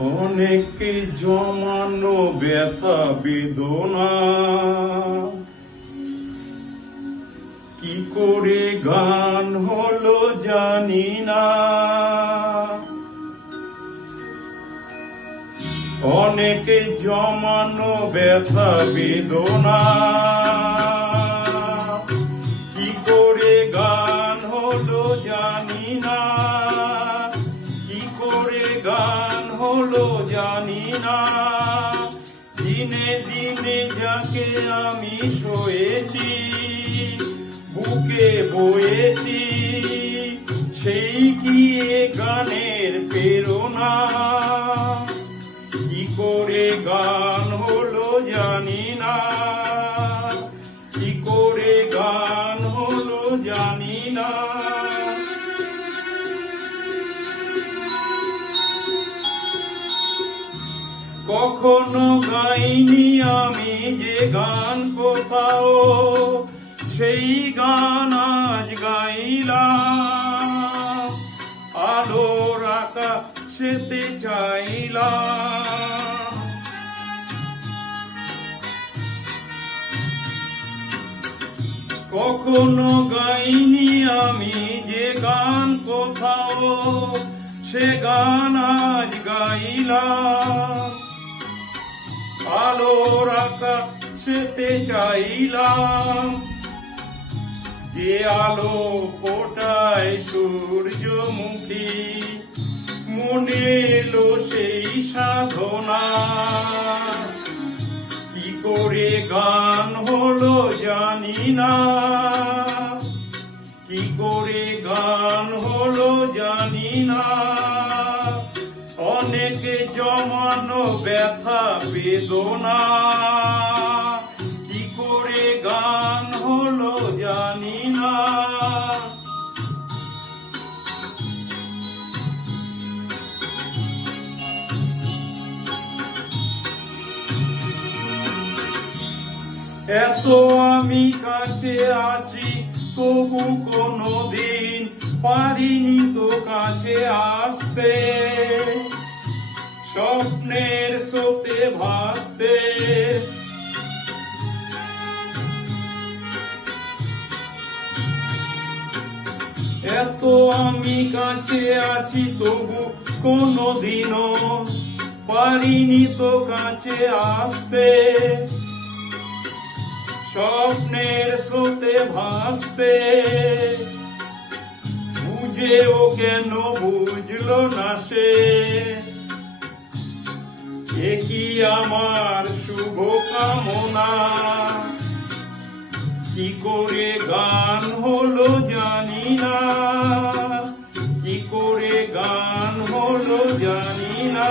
অনেক জমানো ব্যথা বেদনা কি করে গান হলো জানি না। অনেক জমানো ব্যথা বেদনা কি করে গান হলো জানি না, কি করে গান হলো জানি না। দিনে দিনে যাকে আমি সয়েছি বুকে বয়েছি, সেই কি এ গানের প্রেরণা। কি করে গান হলো জানি না, কি করে গান হলো জানি না। কখনো গাইনি আমি যে গান কোথাও, সেই গান আজ গাইলাম। আলোর আকাশেতে চাইলাম, কখনো গাইনি আমি যে গান কোথাও, সে গান আজ গাইলাম। আলোর আকাশেতে চাইলাম, যে আলো ফোটায় সূর্যমুখী। মনে এলো সেই সাধনা, কি করে গান হলো জানি না, কি করে গান হলো জানি না। অনেক জমানো ব্যথা বেদনা কি করে গান হলো জানি না। এত আমি কাছে আছি তবু কোনদিন পারিনি তো কাছে আসতে। স্বপ্নের স্রোতে ভাসতে, এত আমি কাছে আছি তবু কোনদিনও পারিনি তো কাছে আসতে। স্বপ্নের স্রোতে ভাসতে, বুঝেও কেন বুঝলো না সে। এ কি আমার শুভ কামনা, কি করে গান হলো জানি না, কি করে গান হলো জানি না।